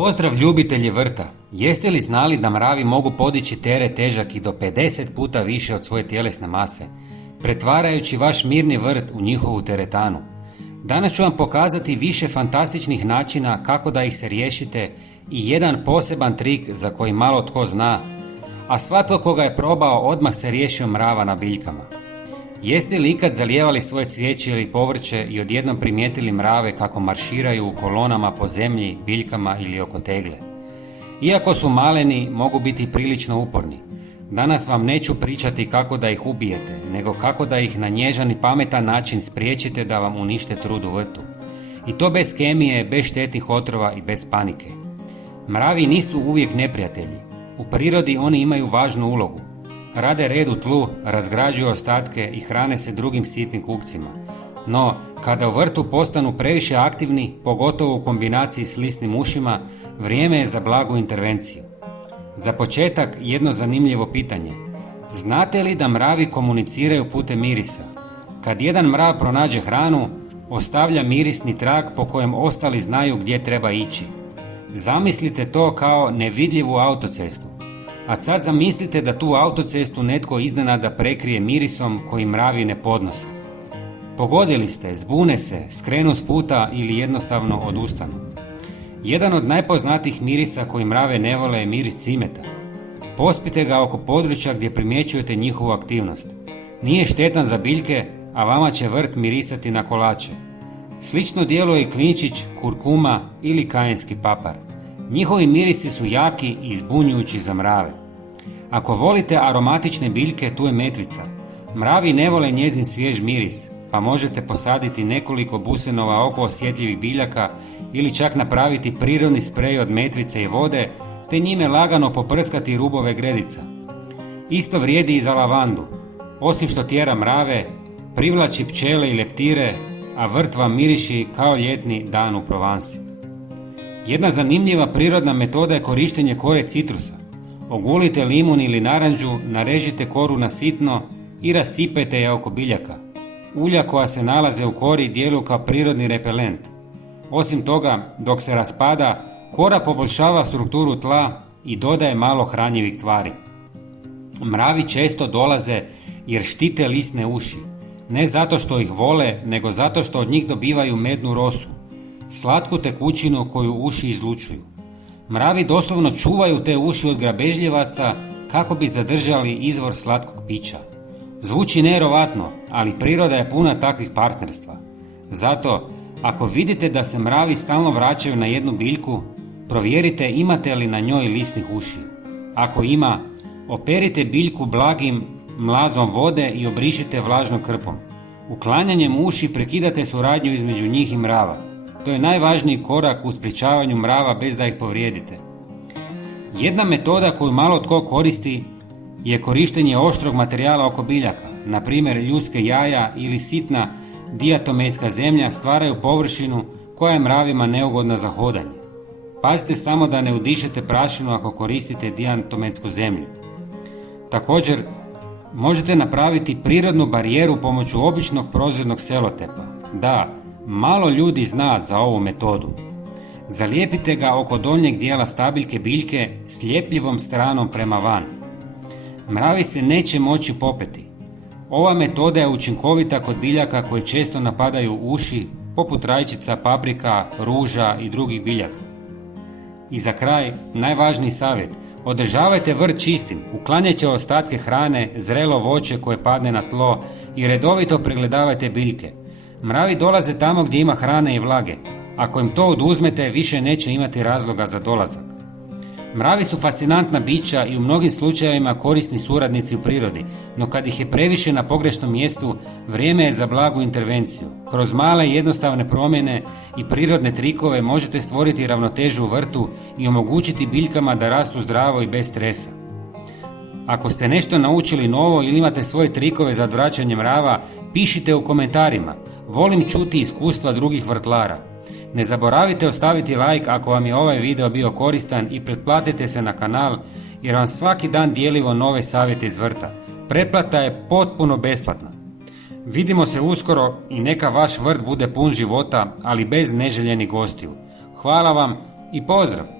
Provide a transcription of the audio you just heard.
Pozdrav ljubitelji vrta! Jeste li znali da mravi mogu podići teret težak i do 50 puta više od svoje tjelesne mase, pretvarajući vaš mirni vrt u njihovu teretanu? Danas ću vam pokazati više fantastičnih načina kako da ih se riješite i jedan poseban trik za koji malo tko zna, a svatko koga je probao odmah se riješio mrava na biljkama. Jeste li ikad zalijevali svoje cvijeće ili povrće i odjednom primijetili mrave kako marširaju u kolonama po zemlji, biljkama ili oko tegle? Iako su maleni, mogu biti prilično uporni. Danas vam neću pričati kako da ih ubijete, nego kako da ih na nježan i pametan način spriječite da vam unište trud u vrtu. I to bez kemije, bez štetnih otrova i bez panike. Mravi nisu uvijek neprijatelji. U prirodi oni imaju važnu ulogu. Rade red u tlu, razgrađuju ostatke i hrane se drugim sitnim kukcima. No, kada u vrtu postanu previše aktivni, pogotovo u kombinaciji s lisnim ušima, vrijeme je za blagu intervenciju. Za početak jedno zanimljivo pitanje. Znate li da mravi komuniciraju putem mirisa? Kad jedan mrav pronađe hranu, ostavlja mirisni trag po kojem ostali znaju gdje treba ići. Zamislite to kao nevidljivu autocestu. A sad zamislite da tu autocestu netko iznenada prekrije mirisom koji mravi ne podnose. Pogodili ste, zbune se, skrenu s puta ili jednostavno odustanu. Jedan od najpoznatijih mirisa koji mrave ne vole je miris cimeta. Pospite ga oko područja gdje primjećujete njihovu aktivnost. Nije štetan za biljke, a vama će vrt mirisati na kolače. Slično djeluje i klinčić, kurkuma ili kajenski papar. Njihovi mirisi su jaki i zbunjujući za mrave. Ako volite aromatične biljke, tu je metvica. Mravi ne vole njezin svjež miris, pa možete posaditi nekoliko busenova oko osjetljivih biljaka ili čak napraviti prirodni sprej od metvice i vode, te njime lagano poprskati rubove gredica. Isto vrijedi i za lavandu. Osim što tjera mrave, privlači pčele i leptire, a vrt vam miriši kao ljetni dan u Provansi. Jedna zanimljiva prirodna metoda je korištenje kore citrusa. Ogulite limun ili naranđu, narežite koru na sitno i rasipajte je oko biljaka. Ulja koja se nalaze u kori djeluju kao prirodni repelent. Osim toga, dok se raspada, kora poboljšava strukturu tla i dodaje malo hranjivih tvari. Mravi često dolaze jer štite lisne uši. Ne zato što ih vole, nego zato što od njih dobivaju mednu rosu, slatku tekućinu koju uši izlučuju. Mravi doslovno čuvaju te uši od grabežljivaca kako bi zadržali izvor slatkog pića. Zvuči nevjerovatno, ali priroda je puna takvih partnerstva. Zato, ako vidite da se mravi stalno vraćaju na jednu biljku, provjerite imate li na njoj lisnih ušiju. Ako ima, operite biljku blagim mlazom vode i obrišite vlažnom krpom. Uklanjanjem uši prekidate suradnju između njih i mrava. To je najvažniji korak u sprječavanju mrava bez da ih povrijedite. Jedna metoda koju malo tko koristi je korištenje oštrog materijala oko biljaka. Na primjer, ljudske jaja ili sitna diatometska zemlja stvaraju površinu koja je mravima neugodna za hodanje. Pazite samo da ne udišete prašinu ako koristite diatometsku zemlju. Također, možete napraviti prirodnu barijeru pomoću običnog prozirnog selotepa. Da, malo ljudi zna za ovu metodu. Zalijepite ga oko donjeg dijela stabiljke biljke s ljepljivom stranom prema van. Mravi se neće moći popeti. Ova metoda je učinkovita kod biljaka koje često napadaju uši, poput rajčica, paprika, ruža i drugih biljaka. I za kraj, najvažniji savjet. Održavajte vrt čistim, uklanjajte ostatke hrane, zrelo voće koje padne na tlo i redovito pregledavajte biljke. Mravi dolaze tamo gdje ima hrane i vlage. Ako im to oduzmete, više neće imati razloga za dolazak. Mravi su fascinantna bića i u mnogim slučajevima korisni suradnici u prirodi, no kad ih je previše na pogrešnom mjestu, vrijeme je za blagu intervenciju. Kroz male i jednostavne promjene i prirodne trikove možete stvoriti ravnotežu u vrtu i omogućiti biljkama da rastu zdravo i bez stresa. Ako ste nešto naučili novo ili imate svoje trikove za odvraćanje mrava, pišite u komentarima. Volim čuti iskustva drugih vrtlara. Ne zaboravite ostaviti like ako vam je ovaj video bio koristan i pretplatite se na kanal jer vam svaki dan dijelimo nove savjete iz vrta. Pretplata je potpuno besplatna. Vidimo se uskoro i neka vaš vrt bude pun života, ali bez neželjenih gostiju. Hvala vam i pozdrav!